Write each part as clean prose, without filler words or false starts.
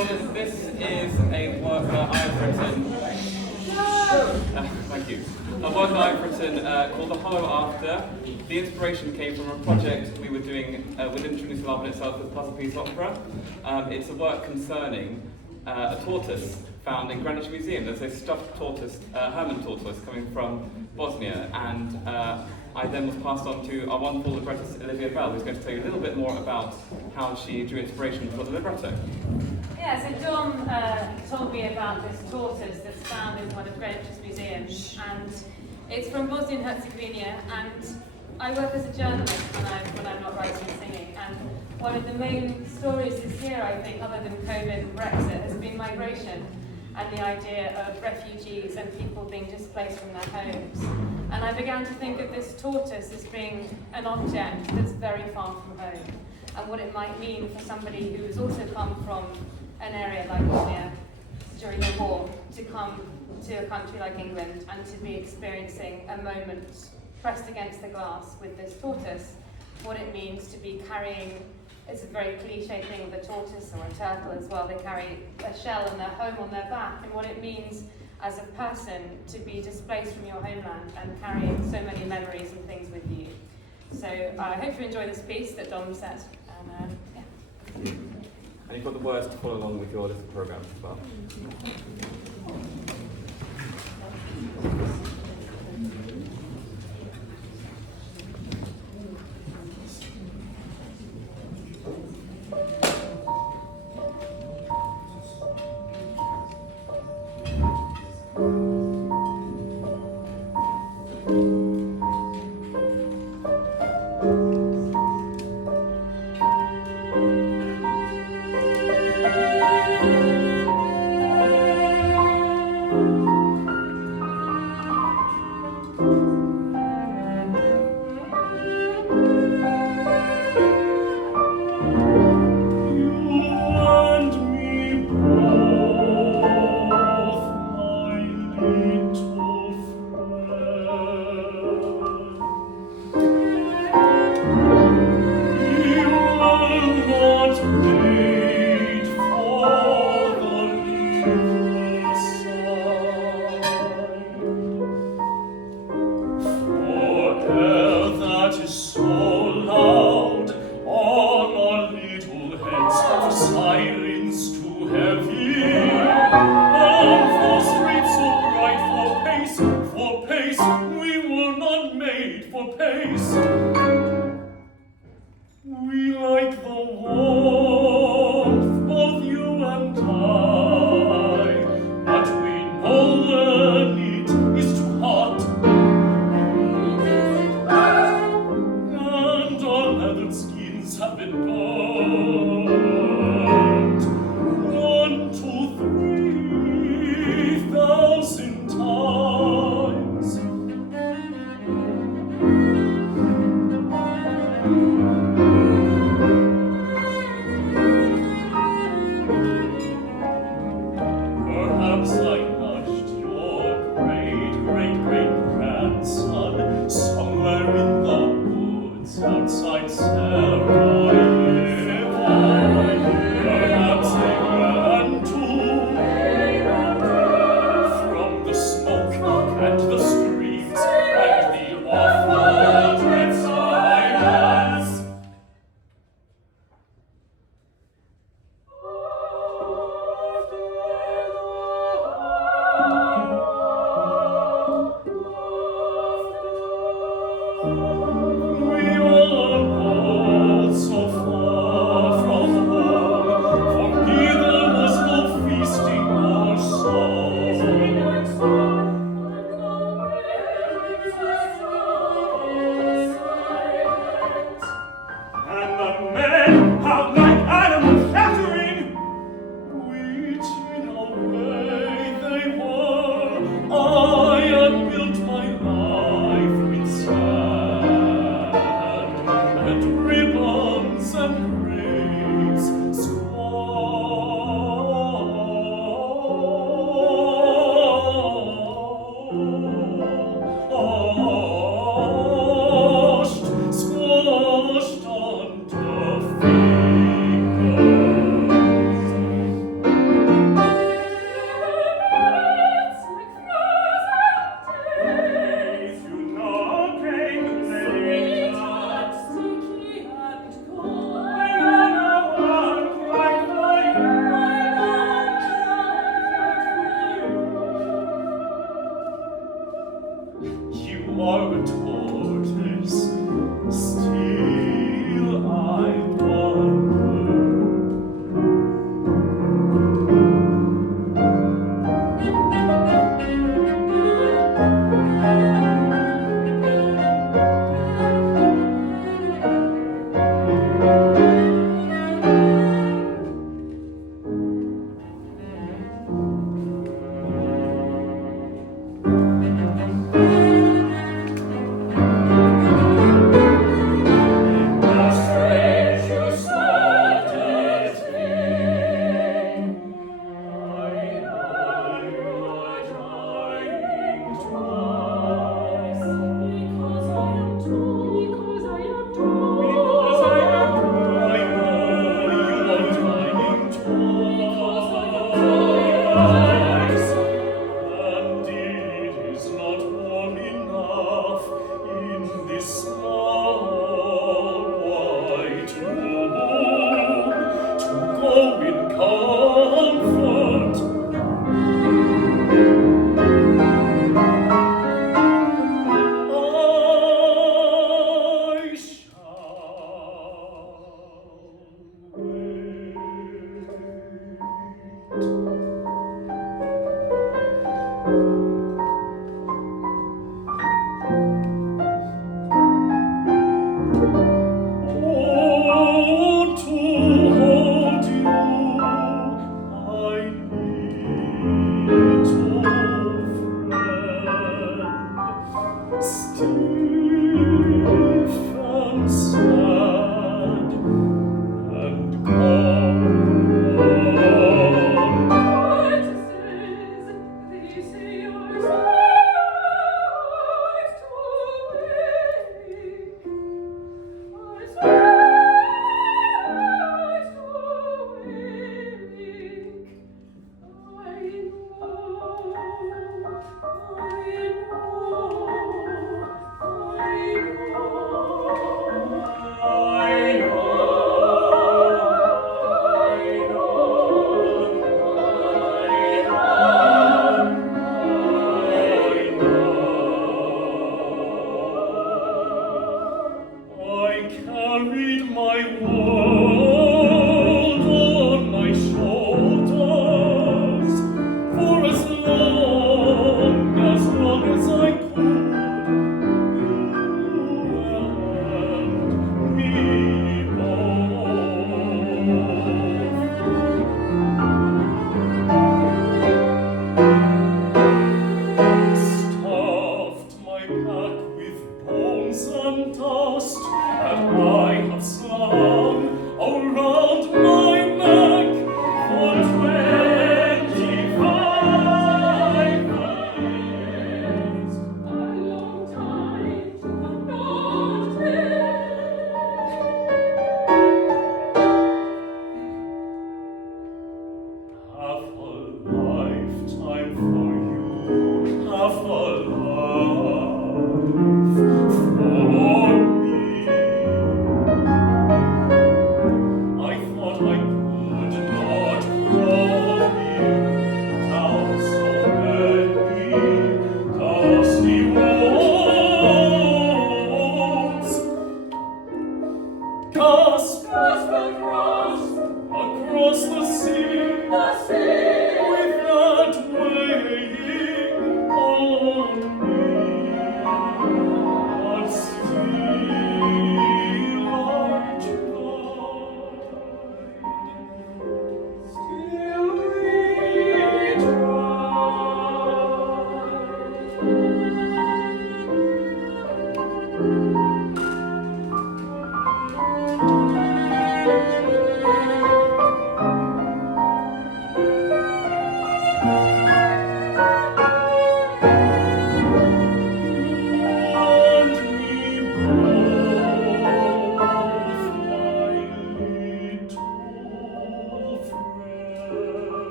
This is a work that I've written. Thank you. A work that I've written called The Hollow After. The inspiration came from a project we were doing within Trinity Love in itself with Puzzle Piece Opera. It's a work concerning a tortoise found in Greenwich Museum. There's a stuffed tortoise, Hermann Tortoise, coming from Bosnia, and I then was passed on to our wonderful librettist Olivia Veall, who's going to tell you a little bit more about how she drew inspiration for the libretto. Yeah, so Dom told me about this tortoise that's found in one of Greenwich's museums, and it's from Bosnia and Herzegovina, and I work as a journalist when I'm not writing and singing, and one of the main stories this year, I think, other than COVID and Brexit, has been migration and the idea of refugees and people being displaced from their homes. And I began to think of this tortoise as being an object that's very far from home, and what it might mean for somebody who has also come from an area like Bosnia during the war to come to a country like England and to be experiencing a moment pressed against the glass with this tortoise, what it means to be carrying. It's a very cliche thing with a tortoise or a turtle as well. They carry a shell and their home on their back, and what it means as a person to be displaced from your homeland and carrying so many memories and things with you. So I hope you enjoy this piece that Dom set. And yeah. And you've got the words to follow along with your little programme as well. Skins have been burned.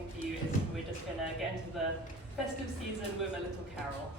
thing for you is we're just going to get into the festive season with a little carol.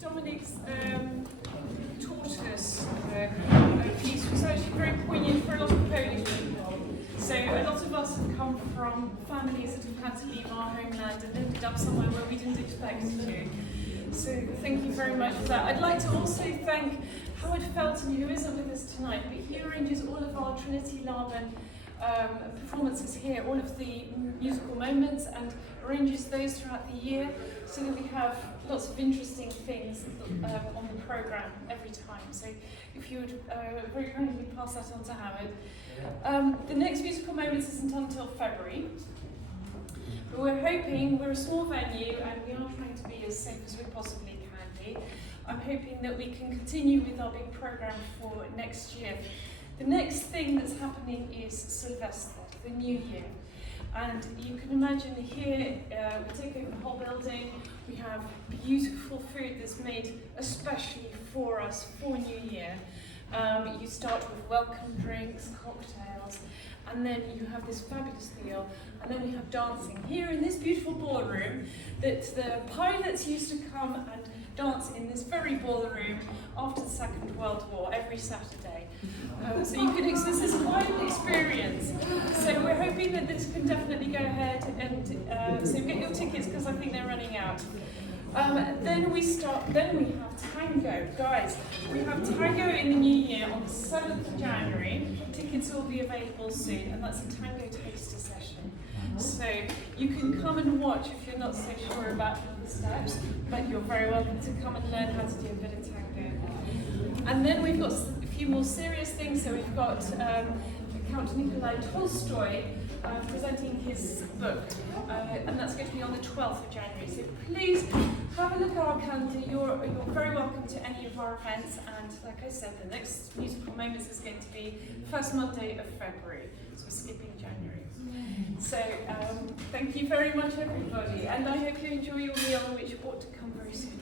Dominic's Tortoise piece was actually very poignant for a lot of Polish people. So a lot of us have come from families that have had to leave our homeland and ended up somewhere where we didn't expect to. So thank you very much for that. I'd like to also thank Howard Felton, who isn't with us tonight, but he arranges all of our Trinity Laban performances here, all of the musical moments, and arranges those throughout the year so that we have lots of interesting things on the programme every time. So if you would very kindly pass that on to Howard. The next musical moments isn't until February. But we're hoping, we're a small venue and we are trying to be as safe as we possibly can be. I'm hoping that we can continue with our big programme for next year. The next thing that's happening is Sylvester, the New Year. And you can imagine here, we take over the whole building, we have beautiful food that's made especially for us for New Year. You start with welcome drinks, cocktails, and then you have this fabulous meal, and then we have dancing here in this beautiful ballroom that the pilots used to come and dance in this very ballroom after the Second World War every Saturday. So you can this is quite an experience. So we're hoping that this can definitely go ahead, and so get your tickets because I think they're running out. Then we have tango. Guys, we have tango in the new year on the 7th of January. Tickets will be available soon, and that's a tango taster session. So you can come and watch if you're not so sure about the steps, but you're very welcome to come and learn how to do a bit of tango. And then we've got a few more serious things. So we've got Count Nikolai Tolstoy presenting his book, and that's going to be on the 12th of January. So please have a look at our calendar. You're very welcome to any of our events, and like I said, the next musical moments is going to be first Monday of February, so we're skipping January. So thank you very much, everybody, and I hope you enjoy your meal, which ought to come very soon.